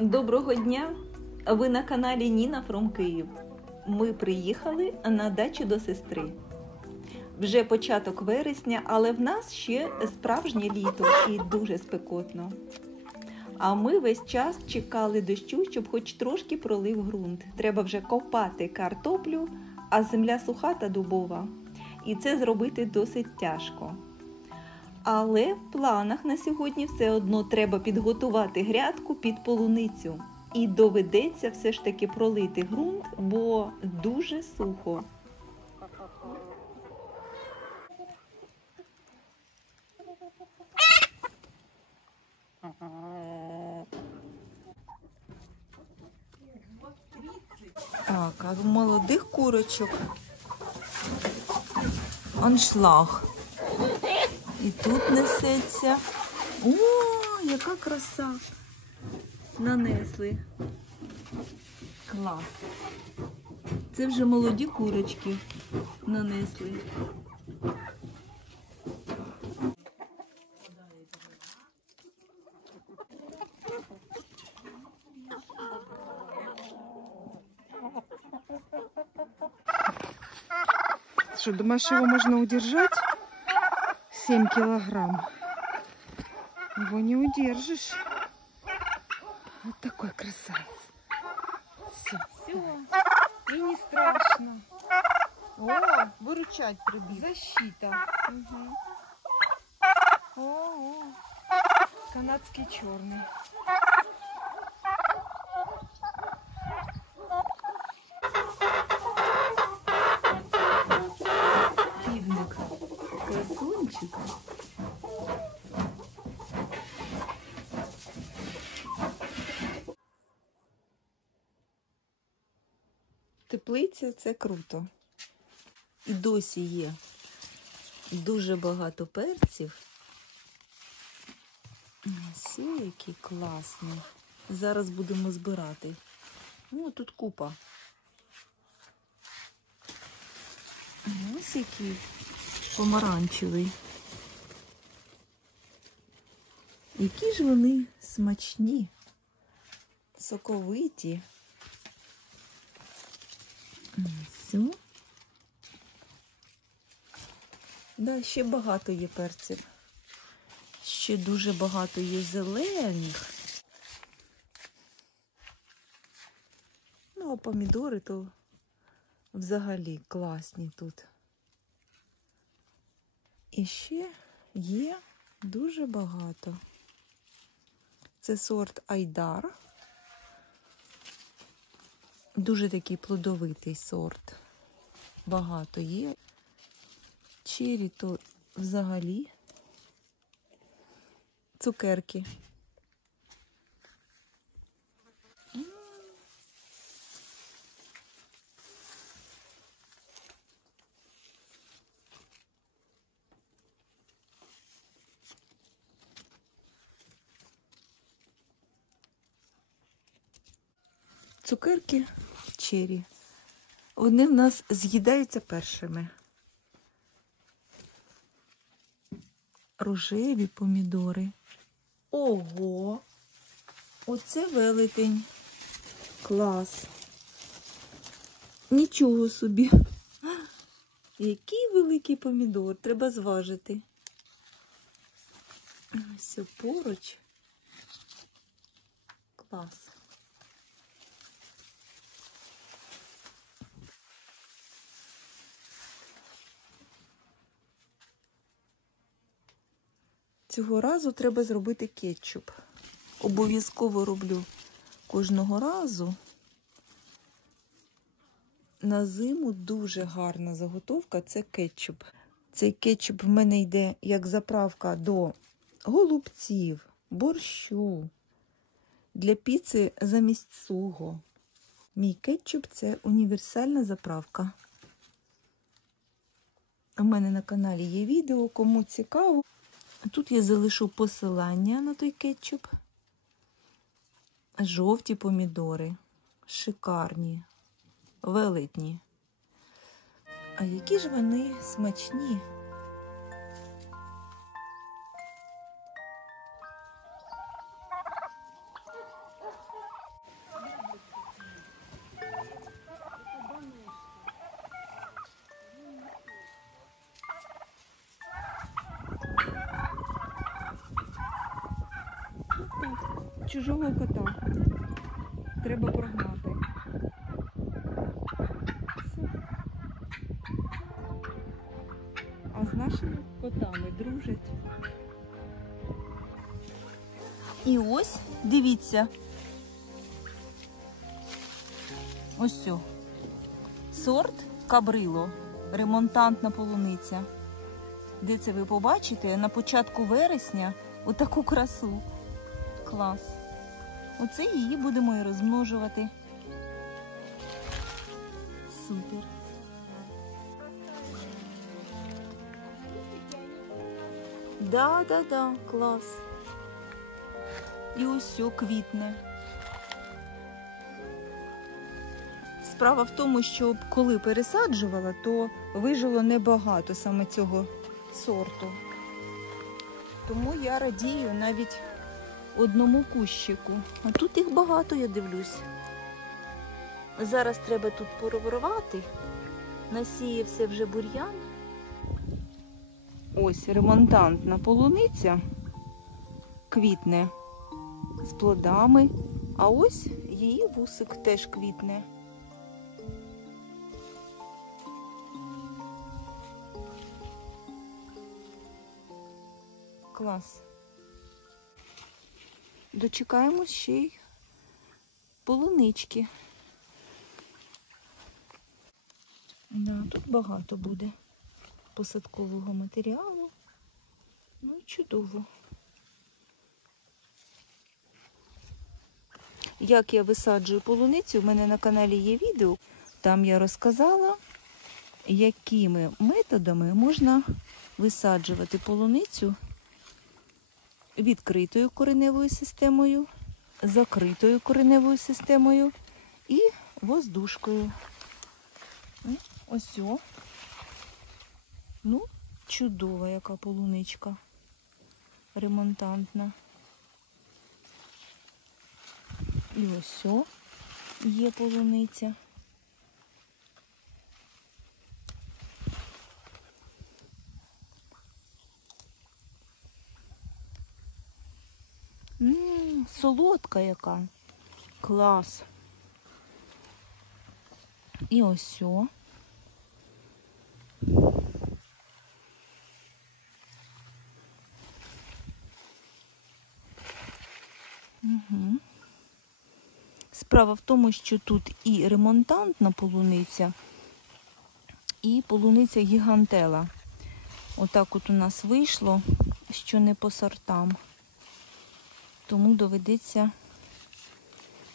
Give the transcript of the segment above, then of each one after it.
Доброго дня! Ви на каналі Ніна From Київ. Ми приїхали на дачу до сестри. Вже початок вересня, але в нас ще справжнє літо і дуже спекотно. А ми весь час чекали дощу, щоб хоч трошки пролив ґрунт. Треба вже копати картоплю, а земля суха та дубова. І це зробити досить тяжко. Але в планах на сьогодні все одно треба підготувати грядку під полуницю. І доведеться все ж таки пролити ґрунт, бо дуже сухо. Так, а в молодих курочок аншлаг. І тут несеться. О, яка краса! Нанесли. Клас. Це вже молоді курочки нанесли. Что, думаешь, его можно удержать? 7 килограмм. Его не удержишь. Вот такой красавец. Все. И не страшно. О, виручать прибіг. Защита. Угу. О, канадский черный. Півник. Красунчик. Теплиця – це круто. І досі є дуже багато перців. Ось які класні. Зараз будемо збирати. О, тут купа. Ось який помаранчевий. Які ж вони смачні, соковиті. Все. Да, ще багато є перців. Ще дуже багато є зелених. Ну, а помідори то взагалі класні тут. І ще є дуже багато. Це сорт Айдар. Дуже такий плодовитий сорт. Багато є. Чері то взагалі цукерки. Цукерки чері. Вони в нас з'їдаються першими. Рожеві помідори. Ого! Оце велетень. Клас. Нічого собі. Який великий помідор. Треба зважити. Ось поруч. Клас. Цього разу треба зробити кетчуп. Обов'язково роблю кожного разу. На зиму дуже гарна заготовка – це кетчуп. Цей кетчуп в мене йде як заправка до голубців, борщу, для піци замість суго. Мій кетчуп – це універсальна заправка. У мене на каналі є відео, кому цікаво. Тут я залишу посилання на той кетчуп. Жовті помідори. Шикарні. Велетні. А які ж вони смачні. чужого кота. Треба прогнати. Все. А з нашими котами дружать. І ось, дивіться. Ось о. Сорт Кабрило. Ремонтантна полуниця. Де це ви побачите? На початку вересня отаку красу. Клас. Оце її будемо і розмножувати. Супер. Да, клас. І ось о, квітне. Справа в тому, що коли пересаджувала, то вижило небагато саме цього сорту. Тому я радію навіть одному кущику. А тут їх багато, я дивлюсь. Зараз треба тут прорвати. Насіявся вже бур'ян. Ось ремонтантна полуниця квітне з плодами, а ось її вусик теж квітне. Клас. Дочекаємось ще й полунички. Да, тут багато буде посадкового матеріалу. Ну, чудово. Як я висаджую полуницю, в мене на каналі є відео. Там я розказала, якими методами можна висаджувати полуницю відкритою кореневою системою, закритою кореневою системою і воздушкою. Ось о. Ну, чудова яка полуничка. Ремонтантна. І ось о, є полуниця. Солодка яка. Клас. І ось о. Угу. Справа в тому, що тут і ремонтантна полуниця, і полуниця гігантела. Отак от у нас вийшло, що не по сортам. Тому доведеться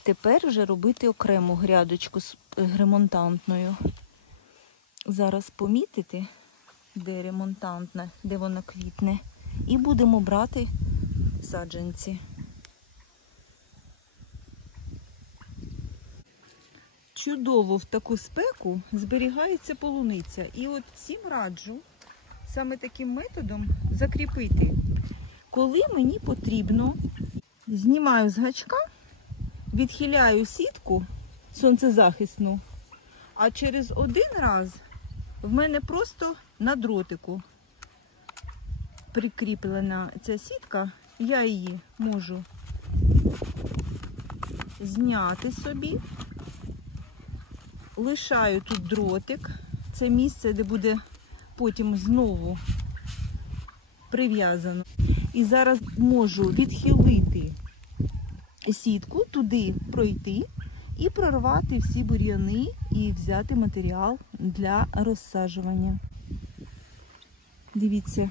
тепер вже робити окрему грядочку з ремонтантною. Зараз помітити, де ремонтантна, де вона квітне. І будемо брати саджанці. Чудово в таку спеку зберігається полуниця. І от всім раджу саме таким методом закріпити. Коли мені потрібно, знімаю з гачка, відхиляю сітку сонцезахисну, а через один раз в мене просто на дротику прикріплена ця сітка, я її можу зняти собі. Лишаю тут дротик, це місце, де буде потім знову прив'язано. І зараз можу відхилити сітку, туди пройти і прорвати всі бур'яни і взяти матеріал для розсаджування. Дивіться.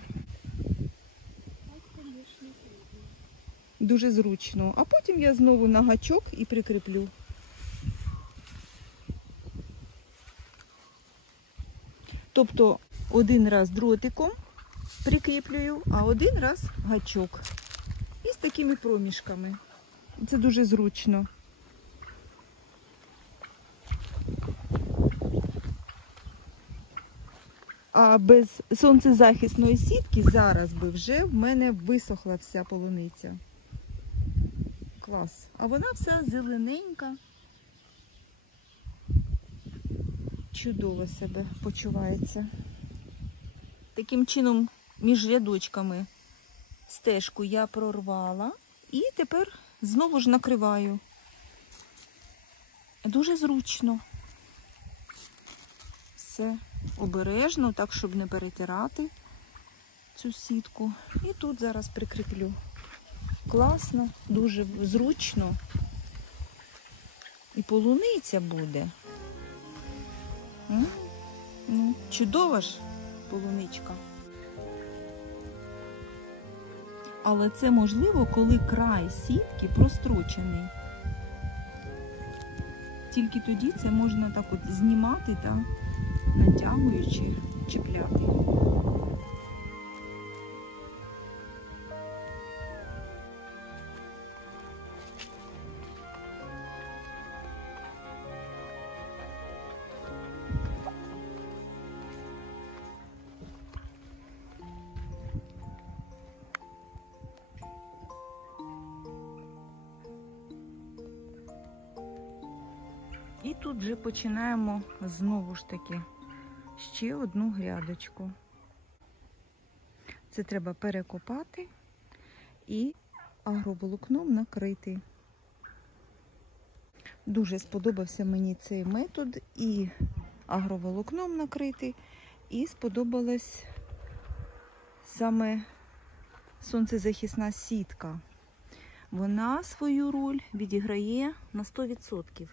Дуже зручно. А потім я знову на гачок і прикріплю. Тобто один раз дротиком прикріплюю, а один раз гачок. І з такими проміжками. Це дуже зручно. А без сонцезахисної сітки зараз би вже в мене висохла вся полуниця. Клас. А вона вся зелененька. Чудово себе почувається. Таким чином, між рядочками стежку я прорвала. І тепер Знову ж накриваю. Дуже зручно. Все обережно, так, щоб не перетирати цю сітку. І тут зараз прикріплю. Класно, дуже зручно. І полуниця буде. Ну, чудова ж полуничка. Але це можливо, коли край сітки прострочений. Тільки тоді це можна так от знімати та натягуючи, чіпляти. І тут вже починаємо знову ж таки ще одну грядочку. Це треба перекопати і агроволокном накрити. Дуже сподобався мені цей метод, і агроволокном накрити, і сподобалась саме сонцезахисна сітка. Вона свою роль відіграє на 100%.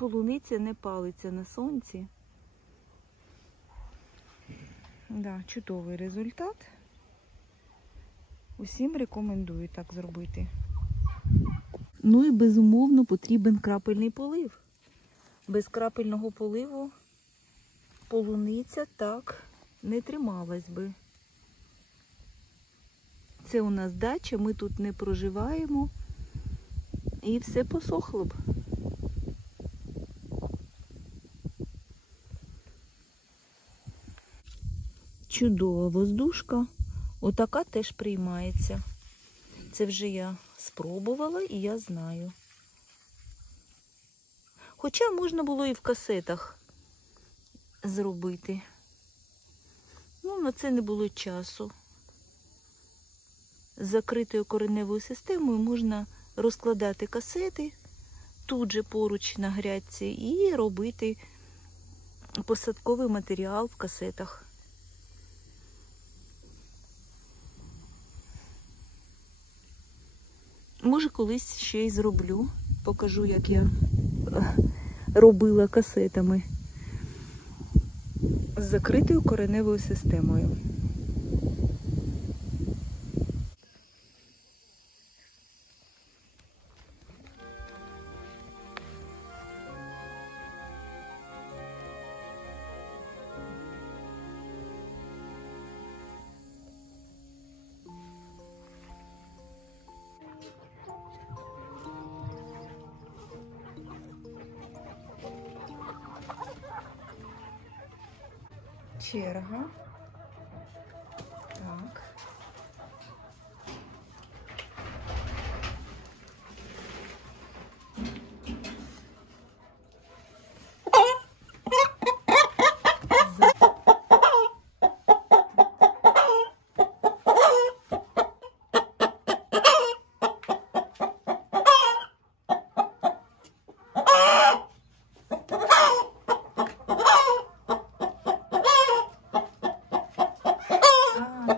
Полуниця не палиться на сонці. Да, чудовий результат. Усім рекомендую так зробити. Ну і безумовно потрібен крапельний полив. Без крапельного поливу полуниця так не трималась би. Це у нас дача, ми тут не проживаємо і все посохло б. Чудова воздушка. Отака теж приймається. Це вже я спробувала і я знаю. Хоча можна було і в касетах зробити. Ну, на це не було часу. З закритою кореневою системою можна розкладати касети тут же поруч на грядці і робити посадковий матеріал в касетах. Може, колись ще й зроблю. Покажу, як я робила касетами з закритою кореневою системою. Черга. Так.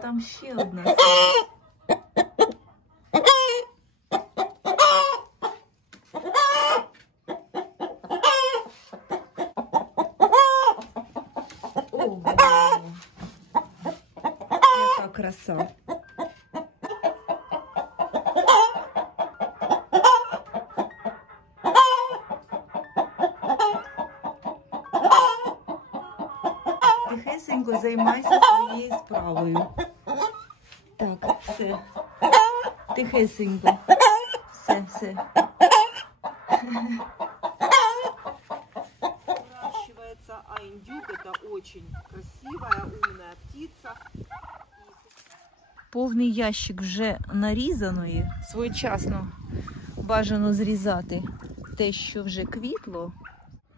Там ще одна сидить. Ого! Яка краса! Тихесенько займайся своєю справою. Так, все. Тихесенько. Все. Выращивается аиндюк. Это очень красивая, умная птица. Повний ящик вже нарізаної. Своєчасно бажано зрізати те, що вже квітло.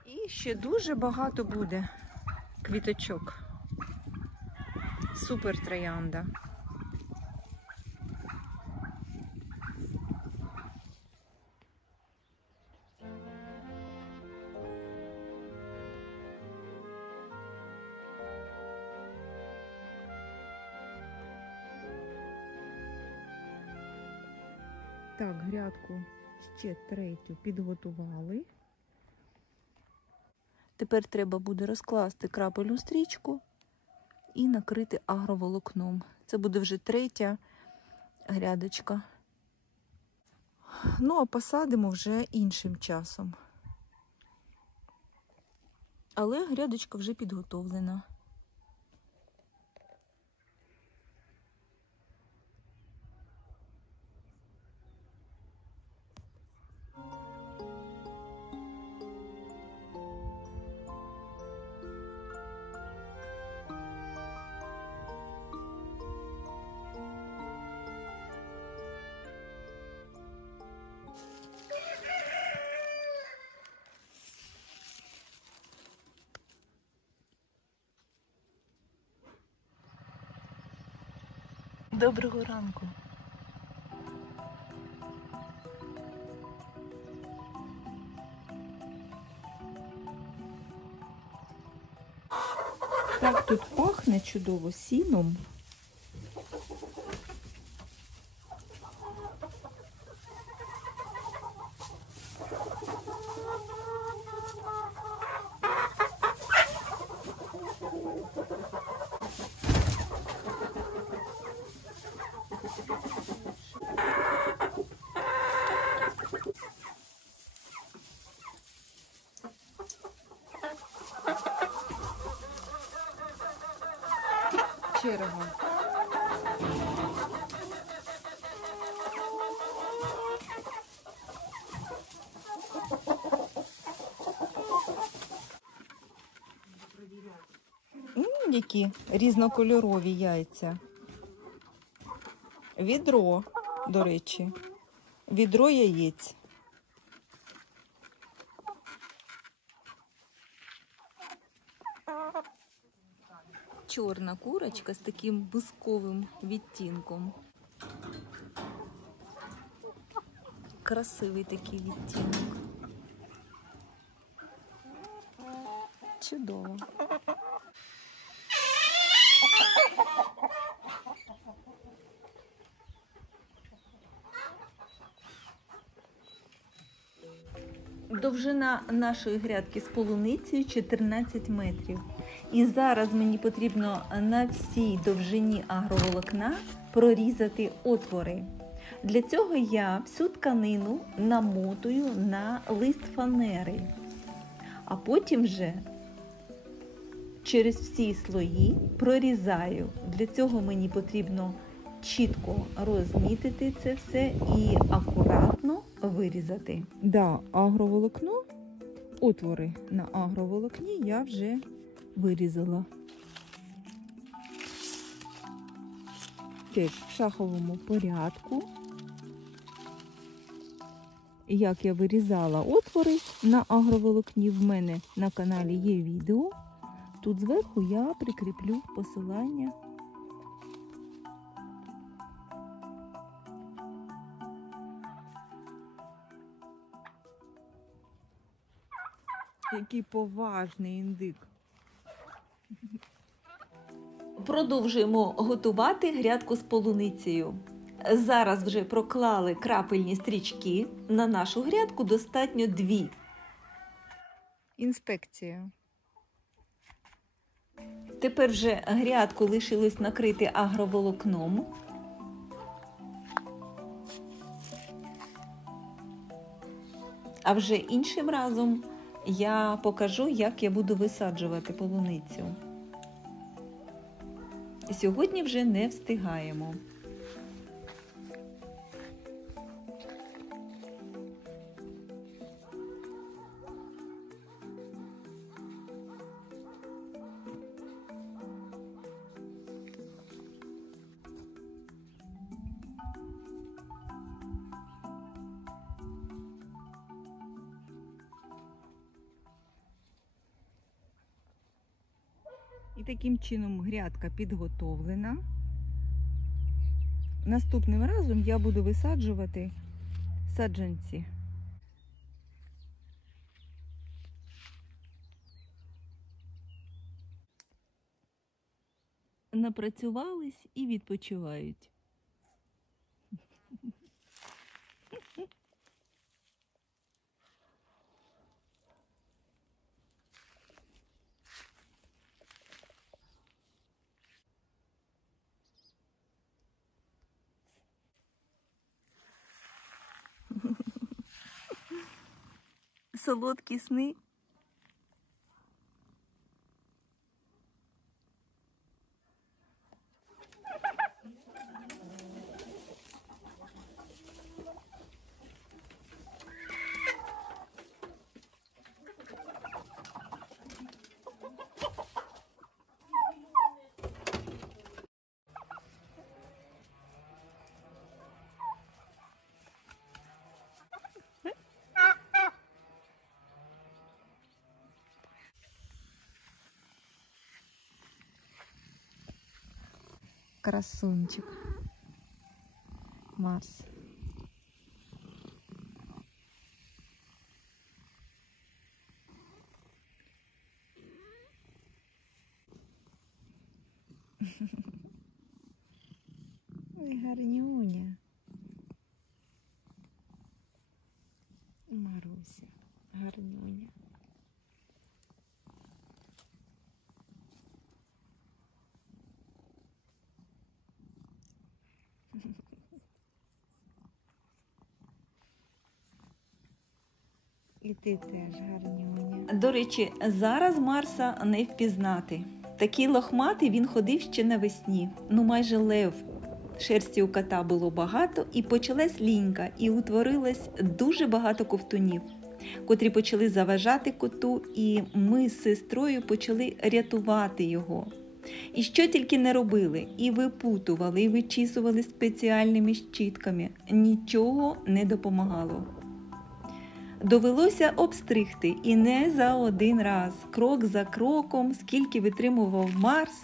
І ще дуже багато буде квіточок. Супер троянда. Так, грядку ще третю підготували. Тепер треба буде розкласти крапельну стрічку і накрити агроволокном. Це буде вже третя грядочка. Ну, а посадимо вже іншим часом. Але грядочка вже підготовлена. Доброго ранку. Так тут пахне чудово сіном. Черга. Які різнокольорові яйця. Відро, до речі. Відро яєць. Чорна курочка з таким бусковим відтінком. Красивий такий відтінок. Чудово. Довжина нашої грядки з полуницею 14 метрів. І зараз мені потрібно на всій довжині агроволокна прорізати отвори. Для цього я всю тканину намотую на лист фанери, а потім вже через всі слої прорізаю. Для цього мені потрібно чітко розмітити це все і акуратно вирізати. Да, агроволокно, отвори на агроволокні я вже вирізала. Теж в шаховому порядку. Як я вирізала отвори на агроволокні, в мене на каналі є відео. Тут зверху я прикріплю посилання. Який поважний індик. Продовжуємо готувати грядку з полуницею. Зараз вже проклали крапельні стрічки. На нашу грядку достатньо 2. Інспекція. Тепер вже грядку лишилось накрити агроволокном. А вже іншим разом я покажу, як я буду висаджувати полуницю. Сьогодні вже не встигаємо. І таким чином грядка підготовлена. Наступним разом я буду висаджувати саджанці. Напрацювались і відпочивають. Солодкі сни. Красунчик. Марс. Ой, гарнюня. Маруся, гарнюня. І ти теж гарнюня. До речі, зараз Марса не впізнати. Такий лохматий він ходив ще навесні, майже лев. Шерсті у кота було багато, і почалась лінька, і утворилось дуже багато ковтунів, котрі почали заважати коту, і ми з сестрою почали рятувати його. І що тільки не робили, і випутували, і вичісували спеціальними щітками, нічого не допомагало. Довелося обстригти, і не за один раз, крок за кроком, скільки витримував Марс.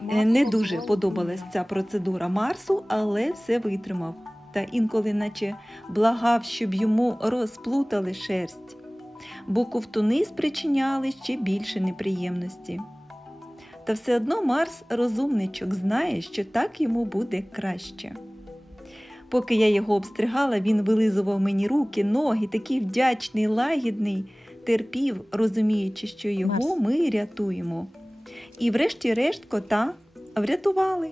Не дуже подобалась ця процедура Марсу, але все витримав. Та інколи наче благав, щоб йому розплутали шерсть, бо ковтуни спричиняли ще більше неприємності. Та все одно Марс розумничок, знає, що так йому буде краще. Поки я його обстригала, він вилизував мені руки, ноги, такий вдячний, лагідний, терпів, розуміючи, що його ми рятуємо. І врешті-решт кота врятували.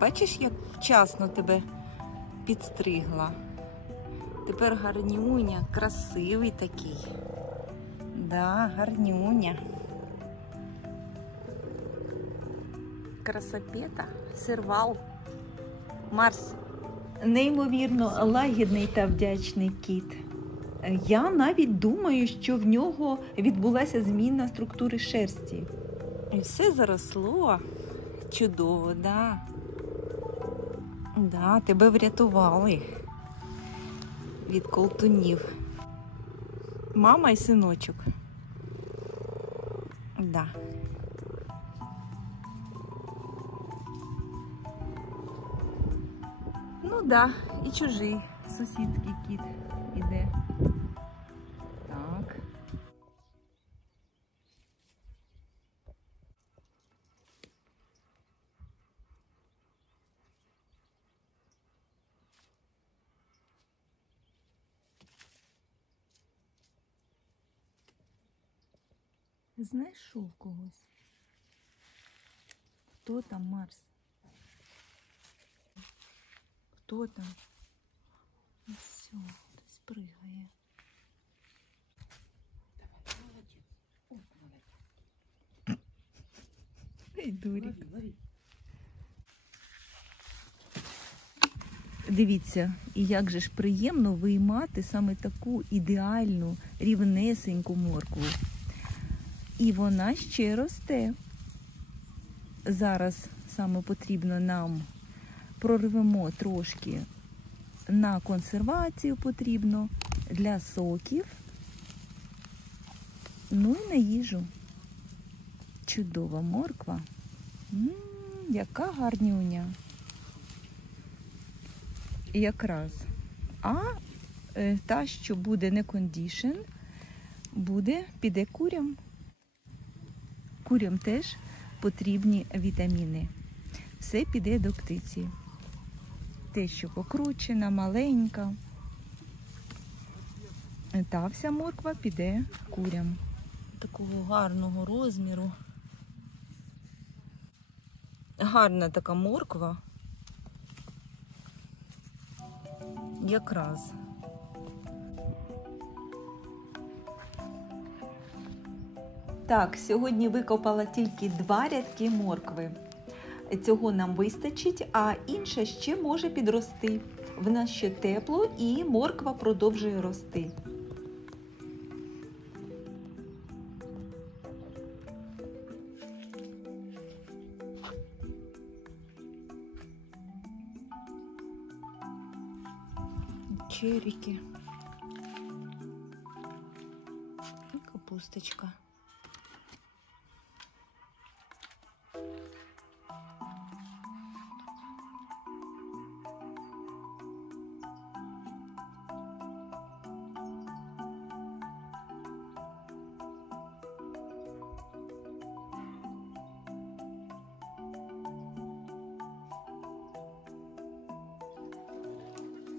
Бачиш, як вчасно тебе підстригла. Тепер гарнюня, красивий такий. Да, гарнюня. Красопета, сервал. Марс. Неймовірно лагідний та вдячний кіт. Я навіть думаю, що в нього відбулася зміна структури шерсті. І все заросло. Чудово, да. Да, тебе врятували від колтунів. Мама і синочок. Да. Ну да, і чужий сусідський кіт іде. Так. Знайшов когось. Хто там, Марс? Хто там? Все, хтось пригає. Ей, дурик. Дивіться, і як же ж приємно виймати саме таку ідеальну, рівнесеньку моркву. І вона ще росте. Зараз саме потрібно нам прорвемо трошки на консервацію потрібно, для соків, ну і на їжу. чудова морква. Яка гарнюня. Якраз. А та, що буде не кондішн, піде курям. Курям теж потрібні вітаміни. Все піде до птиці. Те, що покручена, маленька. Та вся морква піде курям. Такого гарного розміру. Гарна така морква. Якраз. Так, сьогодні викопала тільки 2 рядки моркви. Цього нам вистачить, а інше ще може підрости. В нас ще тепло і морква продовжує рости. Черіки. І капусточка.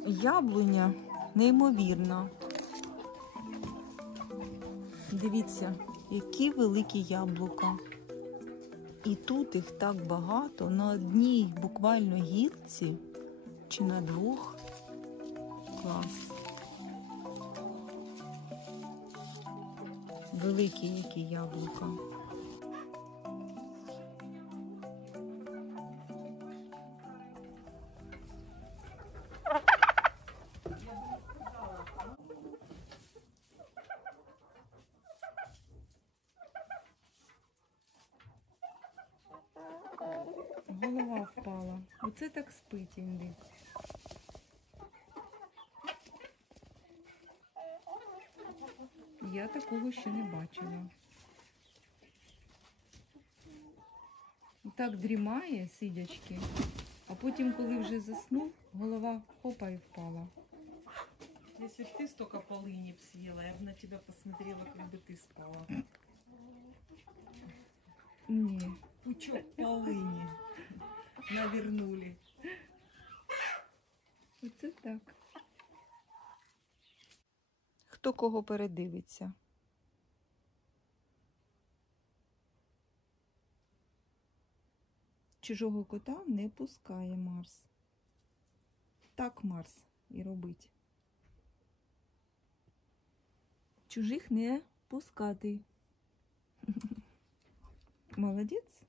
Яблуня неймовірна. Дивіться, які великі яблука. І тут їх так багато, на одній буквально гілці, чи на 2. Клас. Великі які яблука. Голова впала. Оце так спить індик. Я такого ще не бачила. Так дрімає, сидячки, а потім, коли вже заснув, голова хопа і впала. Если бы ты столько полыни б съела, я бы на тебя посмотрела, как бы ты спала. Ні. Пучок полыни навернули. Оце так. Хто кого передивиться? Чужого кота не пускає Марс. Так Марс і робить. Чужих не пускати. Молодець.